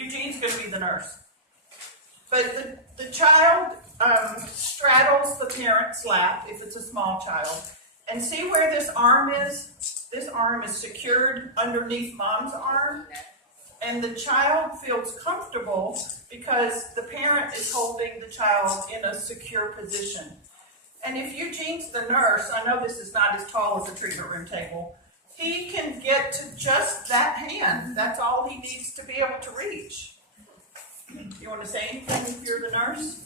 Eugene's going to be the nurse. But the child straddles the parent's lap if it's a small child. And see where this arm is? This arm is secured underneath mom's arm. And the child feels comfortable because the parent is holding the child in a secure position. And if Eugene's the nurse, I know this is not as tall as a treatment room table, he can get to just that hand. That's all he needs to be able to reach. You want to say anything if you're the nurse?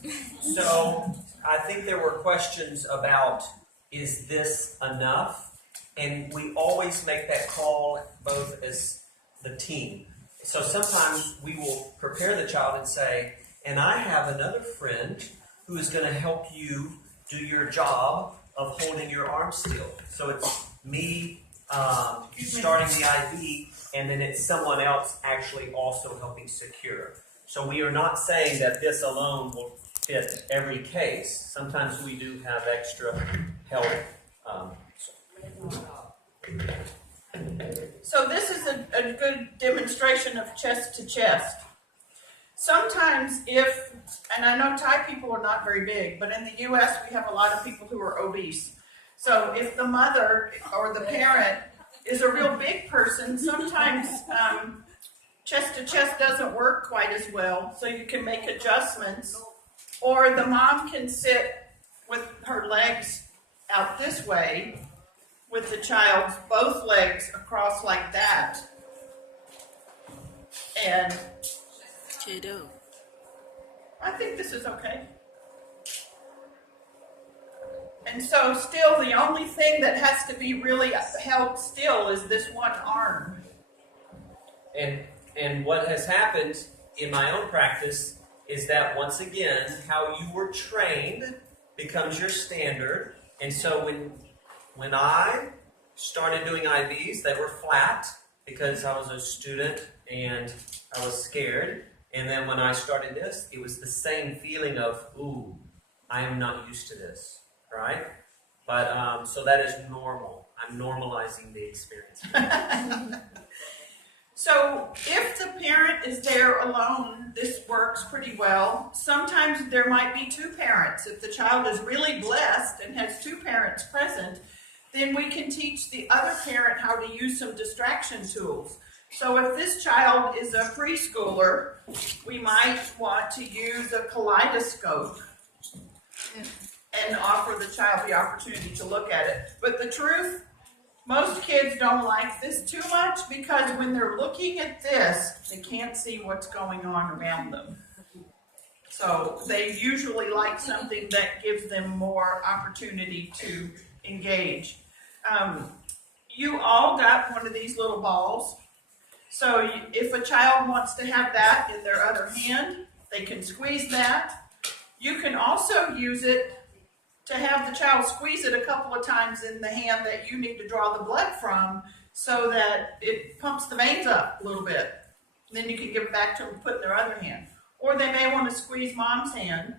So I think there were questions about, is this enough? And we always make that call both as the team. So sometimes we will prepare the child and say, and I have another friend who is going to help you do your job of holding your arm still. So it's me starting the IV, and then it's someone else actually also helping secure. So we are not saying that this alone will fit every case. Sometimes we do have extra help. So this is a good demonstration of chest to chest. Sometimes and I know Thai people are not very big, but in the U.S. we have a lot of people who are obese. So if the mother or the parent is a real big person, sometimes chest to chest doesn't work quite as well, so you can make adjustments. Or the mom can sit with her legs out this way, with the child's both legs across like that. And I think this is okay. And so still the only thing that has to be really held still is this one arm. And what has happened in my own practice is that once again, how you were trained becomes your standard. And so when I started doing IVs, they were flat because I was a student and I was scared. And then when I started this, it was the same feeling of, ooh, I am not used to this, right? But so that is normal. I'm normalizing the experience. So if the parent is there alone, this works pretty well. Sometimes there might be two parents. If the child is really blessed and has two parents present, then we can teach the other parent how to use some distraction tools. So if this child is a preschooler, we might want to use a kaleidoscope and offer the child the opportunity to look at it. But the truth, most kids don't like this too much because when they're looking at this, they can't see what's going on around them. So they usually like something that gives them more opportunity to engage. You all got one of these little balls. So if a child wants to have that in their other hand, they can squeeze that. You can also use it to have the child squeeze it a couple of times in the hand that you need to draw the blood from so that it pumps the veins up a little bit. And then you can give it back to them and put in their other hand. Or they may want to squeeze mom's hand,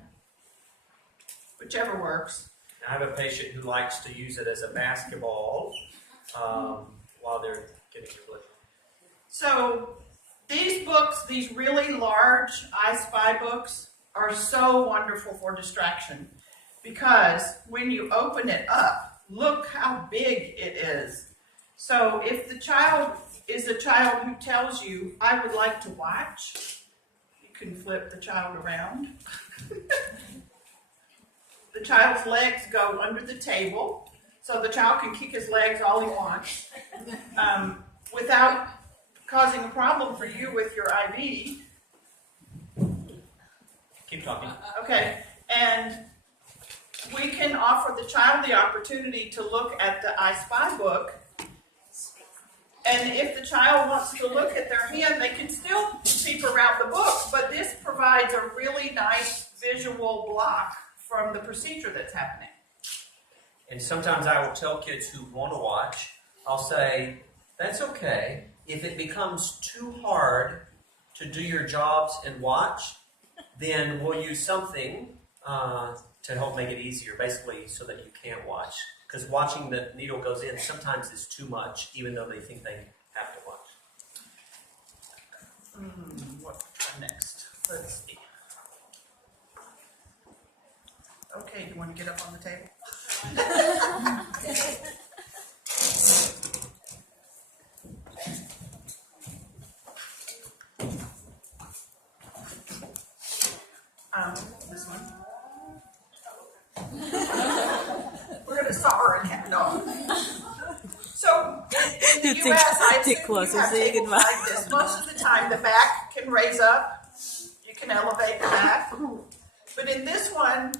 whichever works. I have a patient who likes to use it as a basketball while they're getting their blood. So these books, these really large I Spy books, are so wonderful for distraction because when you open it up, look how big it is. So if the child is a child who tells you, I would like to watch, you can flip the child around. The child's legs go under the table, so the child can kick his legs all he wants without causing a problem for you with your IV. Keep talking. Okay, and we can offer the child the opportunity to look at the I Spy book. And if the child wants to look at their hand, they can still peep around the book, but this provides a really nice visual block from the procedure that's happening. And sometimes I will tell kids who want to watch, I'll say, that's okay. If it becomes too hard to do your jobs and watch, then we'll use something to help make it easier, basically so that you can't watch. Because watching the needle goes in sometimes is too much, even though they think they have to watch. What next? Let's see. Okay, you want to get up on the table? This one. We're going to saw her in half. No. So in the U.S., I assume closer you have so you can tables like this. Most of the time, the back can raise up. You can elevate the back. But in this one,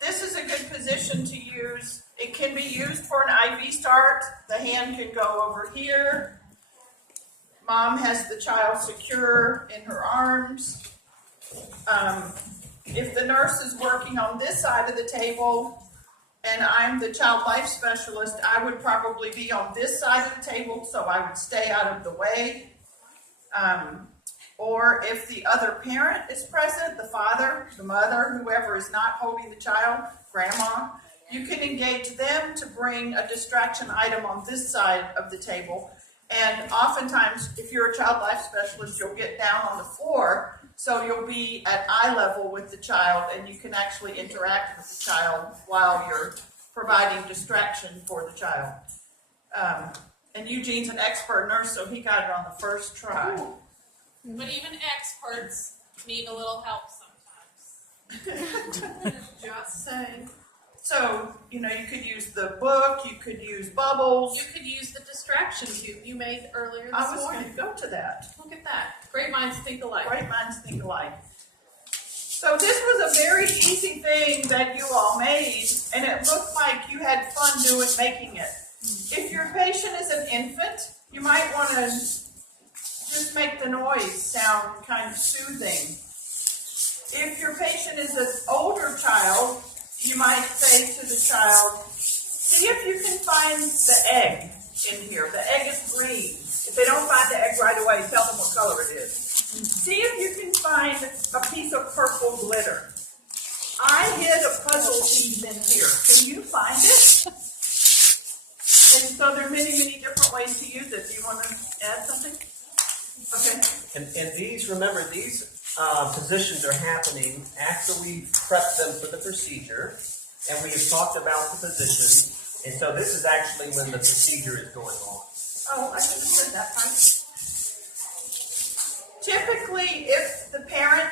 this is a good position to use. It can be used for an IV start. The hand can go over here. Mom has the child secure in her arms. If the nurse is working on this side of the table and I'm the child life specialist, I would probably be on this side of the table, so I would stay out of the way. Or if the other parent is present, the father, the mother, whoever is not holding the child, grandma, you can engage them to bring a distraction item on this side of the table. And oftentimes, if you're a child life specialist, you'll get down on the floor, so you'll be at eye level with the child, and you can actually interact with the child while you're providing distraction for the child. And Eugene's an expert nurse, so he got it on the first try. But even experts need a little help sometimes. Just saying. So, you could use the book, you could use bubbles. You could use the distraction cube you made earlier I this was going morning. to go to that. Look at that. Great minds think alike. Great minds think alike. So this was a very easy thing that you all made, and it looked like you had fun making it. If your patient is an infant, you might want to just make the noise sound kind of soothing. If your patient is an older child, you might say to the child, see if you can find the egg in here. The egg is green. If they don't find the egg right away, tell them what color it is. See if you can find a piece of purple glitter. I hid a puzzle piece in here. Can you find it? And so there are many, many different ways to use it. Do you want to add something? Okay. And these, remember, these positions are happening after we've prepped them for the procedure, and we have talked about the position, and so this is actually when the procedure is going on. Oh, I should have said that part. Typically, if the parent